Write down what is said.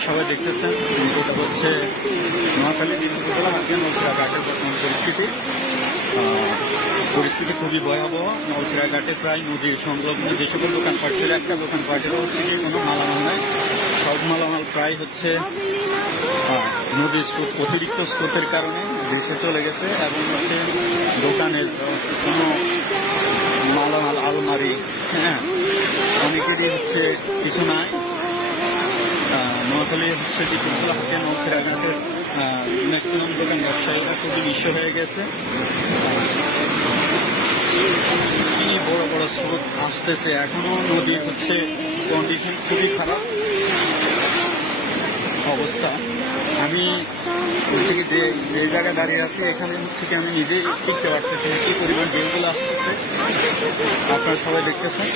আপনারা সবাই দেখতেছেন এটা হচ্ছে নোয়াখালী উপজেলা নলছিড়া ঘাটের বর্তমান পরিস্থিতি খুবই ভয়াবহ। নলছিড়া ঘাটে প্রায় নদীর সংলগ্ন যে সকল দোকানপাট ছিল, একটা দোকানপাটেরও হচ্ছে কি কোনো মালামাল নাই। সব মালামাল প্রায় হচ্ছে নদীর স্রোত, অতিরিক্ত স্রোতের কারণে ভেসে চলে গেছে এবং হচ্ছে দোকানের কোনো মালামাল আলমারি অনেকেরই হচ্ছে কিছু নাই। নোয়াখালী হচ্ছে যে কুলতলা হাটে নলছিড়া ঘাটের ম্যাক্সিমাম দোকান ব্যবসায়ীরা খুবই নিঃস্ব হয়ে গেছে। কি বড় বড় স্রোত আসতেছে, এখনো নদীর হচ্ছে কন্ডিশন খুবই খারাপ অবস্থা। আমি হচ্ছে কি যে জায়গায় দাঁড়িয়ে আছি এখানে হচ্ছে কি আমি নিজেই টিকতে পারতেছি না, কি পরিমাণ ঢেউগুলো আসতেছে আপনারা সবাই দেখতেছেন।